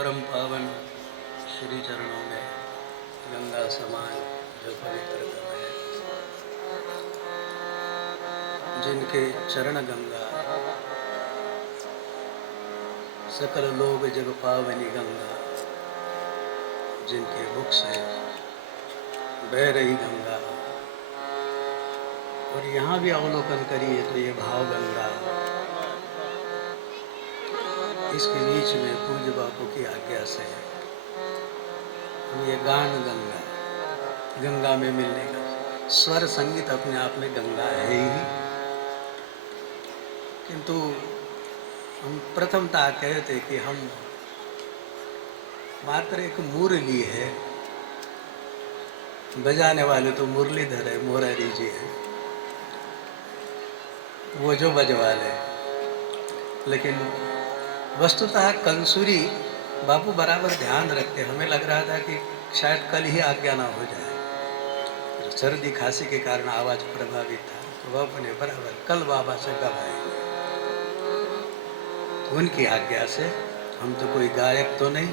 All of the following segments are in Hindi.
परम पावन श्री चरणों में गंगा समान जो पवित्रतम है, जिनके चरण गंगा, सकल लोग जग पावनी गंगा, जिनके मुख से बह रही गंगा। और यहाँ भी अवलोकन करिए तो ये भाव गंगा, इसके बीच में पूज्य बापू की आज्ञा से ये गान गंगा, गंगा में मिलने का स्वर संगीत अपने आप में गंगा है ही। किंतु हम प्रथमता कहते कि हम मात्र एक मुरली है, बजाने वाले तो मुरलीधर है, मोरारी जी है, वो जो बजवा ले। लेकिन वस्तुतः कंसुरी बापू बराबर ध्यान रखते। हमें लग रहा था कि शायद कल ही आज्ञा ना हो जाए, सर्दी खांसी के कारण आवाज प्रभावित था, तो बापू ने बराबर कल बाबा से गवाएंगे। उनकी आज्ञा से हम तो कोई गायक तो नहीं,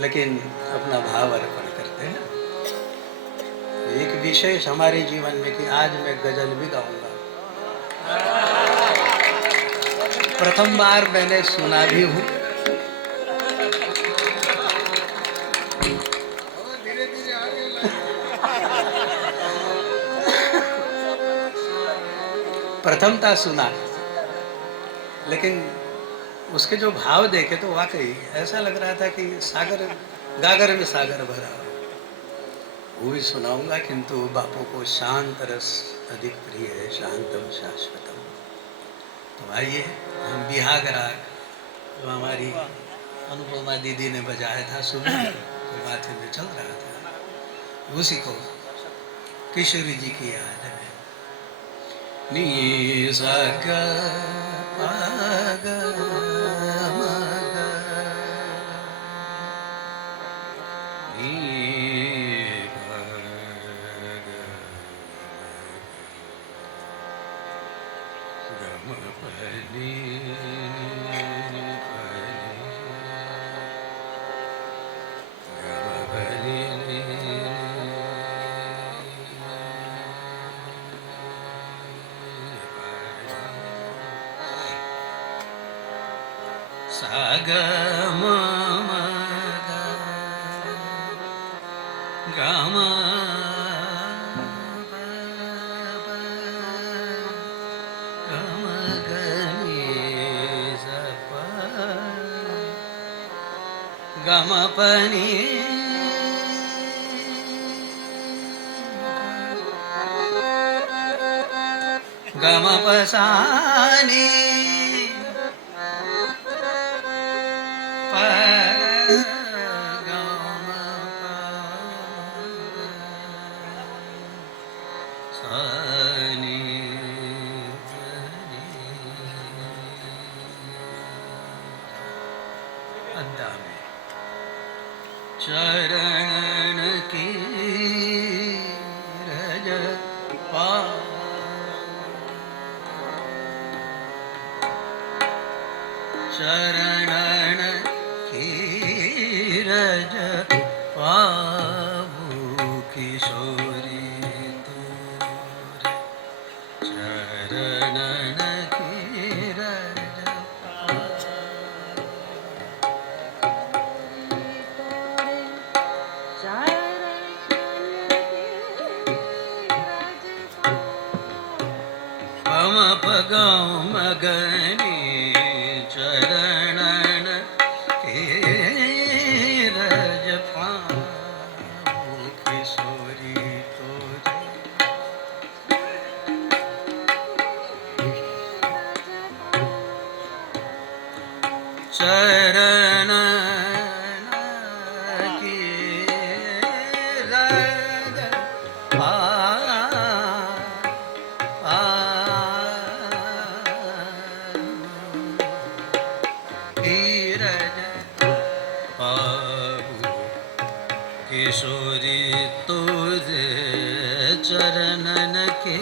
लेकिन अपना भाव अर्पण करते हैं। एक विशेष हमारे जीवन में कि आज मैं गजल भी गाऊंगा। प्रथम बार मैंने सुना भी हूँ। प्रथमता सुना, लेकिन उसके जो भाव देखे तो वाकई ऐसा लग रहा था कि सागर गागर में सागर भरा। वो भी सुनाऊंगा, किंतु बापू को शांत रस अधिक प्रिय है, शांतम शाश्वतम। तो आइए हम बिहाग राग जो हमारी अनुपमा दीदी ने बजाया था सुबह, तो माथे में चल रहा था, उसी को किशोरी जी की याद में नी सा गा पा गा मा गा नी गा गा गा मा पा नी सा गा मा गा गा मा पा पा गा मा गा नी सा पा गा मा पा नी गा मा पा सा नी अद्दा में चरण की रज पा चरणन की रज पावू किशोरी तोरे चरणन की रज पम पगम मगनी चरणन के रज पावू किशोरी तोरे चरणन की रज किशोरी तुझे चरणन के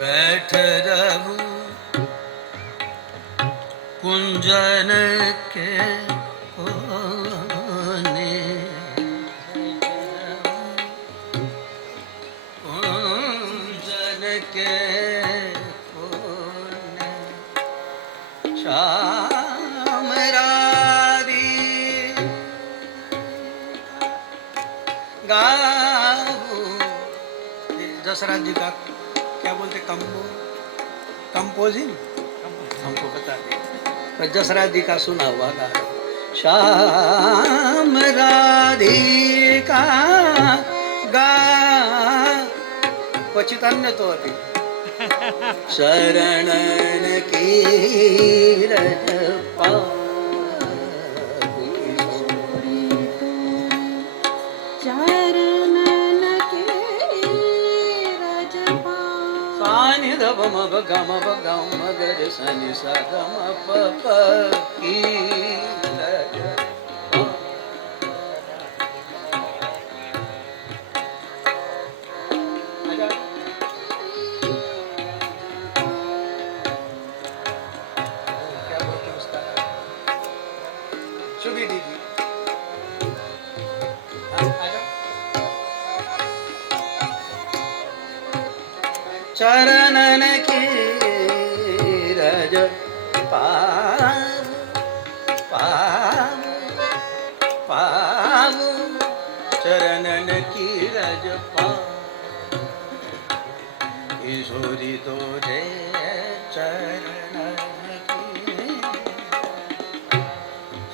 बैठ रहू कुंजन के कोने कुंजन के कोने श्याम रारी गाऊ दशरथ जी का क्या बोलते कंपोजिंग हमको बता दिए पर जसराज जी का सुना हुआ गाना श्याम राधिका गा क्वचित अन्य तो अति शरणन की रज गम गम गम गर सनि सा गम प की रज क्या बोलते हैं उसका शुभी दीदी चरणन की रज पावू चरणन की रज किशोरी तोरे चरणन की।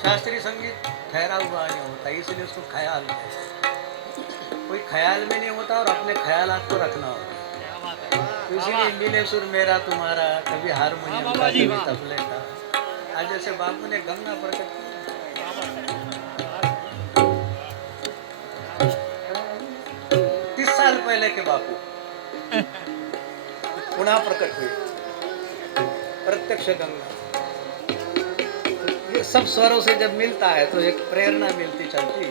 शास्त्रीय संगीत ठहरा हुआ नहीं होता इसलिए उसको ख्याल में कोई ख्याल में नहीं होता और अपने ख्यालात को रखना होता तो इसीलिए मिले सुर मेरा तुम्हारा कभी हारमोनियम का कभी तबले का आज जैसे बापू ने गंगा प्रकट की 30 साल पहले के बापू पुनः प्रकट हुए प्रत्यक्ष गंगा ये सब स्वरों से जब मिलता है तो एक प्रेरणा मिलती चलती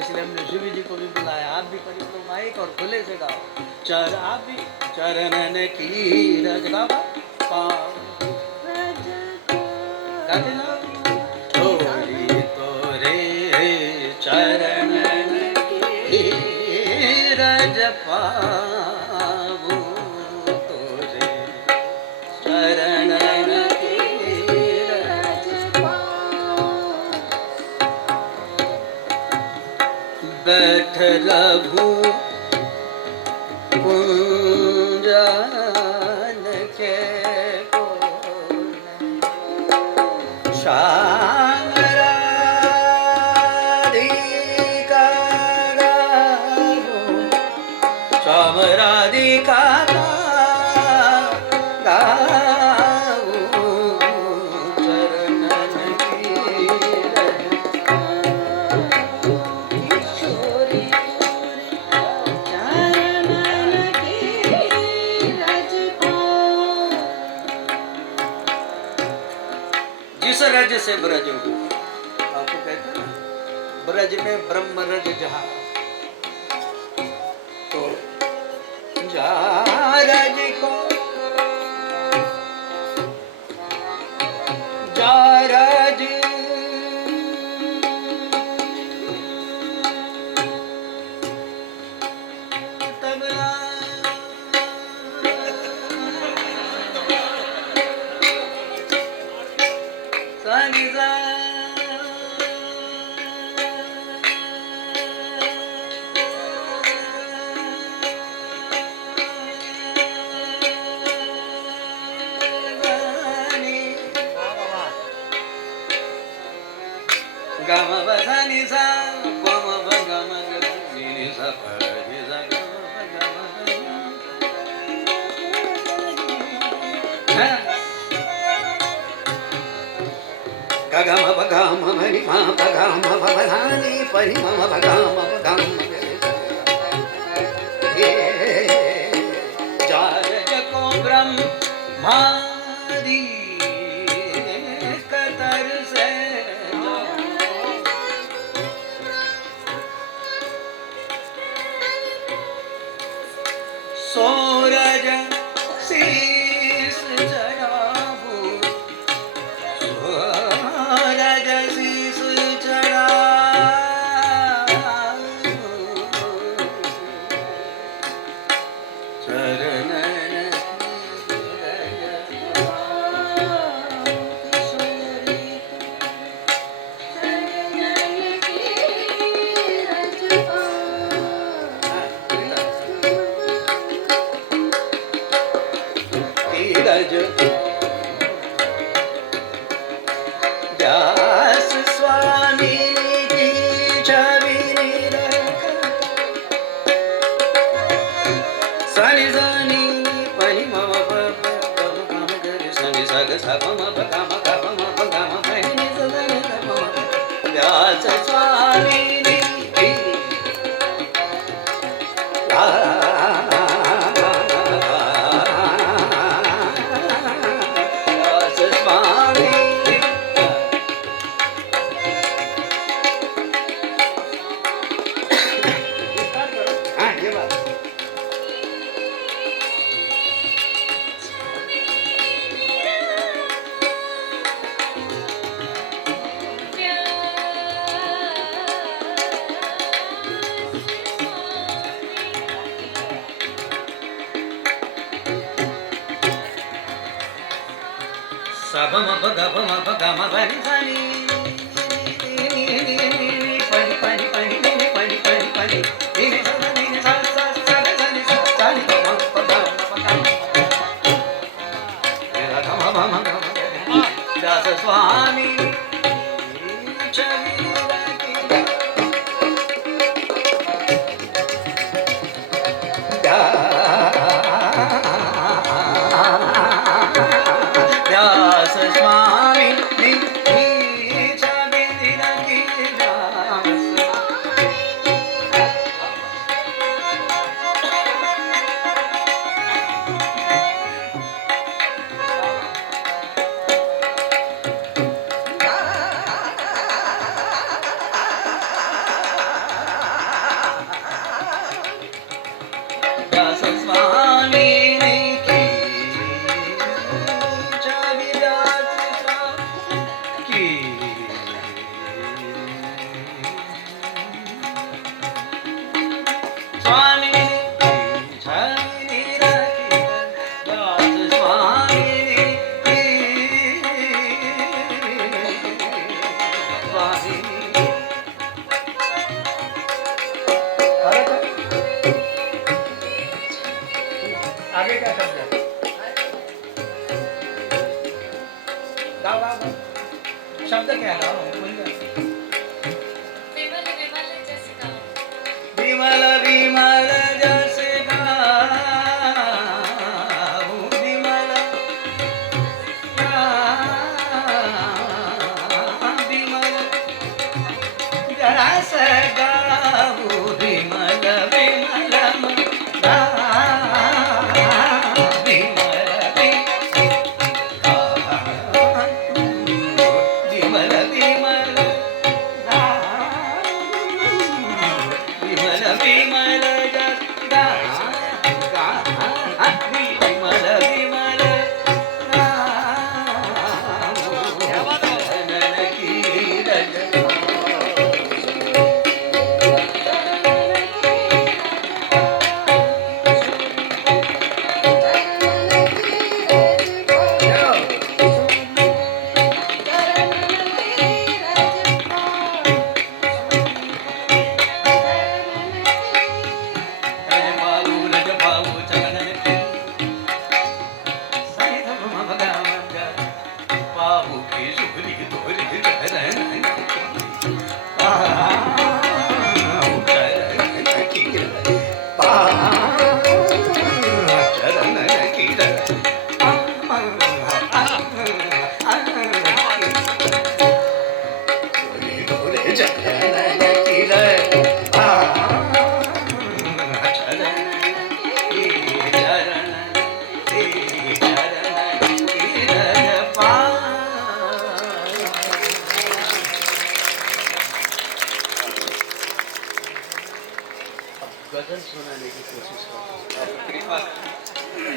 इसलिए हमने शिवी जी को भी बुलाया आप भी करीब तो माइक और खुले से गाओ चर आप भी चरणन की रज तोरी तोरे चरणन की रज पावू तोरे चरणन की रज बैठ रहू कुंजन के कोने श्याम राधिका गाऊ श्याम राधिका गाऊ चरणन की किशोरी किस रज से ब्रज हो, आपको कहते हैं ना ब्रज में ब्रह्म रज जहा, तो जा रज को जा रज गम बधनि सा गम गम नि सा नि सा गम गम मनि मा गम बधनि परि मम गम गम जार जको ब्रह्मादि कतर से सूरज शीस चढ़ाबू, सूरज शीस चढ़ाबू, चरणन व्यास स्वामी की छवि निरख, सनि सनि पनि मम गम गम गरि सनि सग सग म गम गम गम पनि सनि गम व्यास स्वामी सबम गम गम बनि सनि पनि पनि पनि नि पनि पनि पनि नि सनि नि सा सा सा सनि सा सनि गम गम गम गम व्यास स्वामी छवि रखी व्यास स्वामी छवि रखी व्यास स्वामी आगे क्या शब्द है? गाओ गाओ शब्द क्या है? विमल विमल जस गाओ, विमल विमल जस गाओ, विमल विमल जस गाओ, विमल विमल गजल सुनाने की कोशिश करता हूँ। कृपा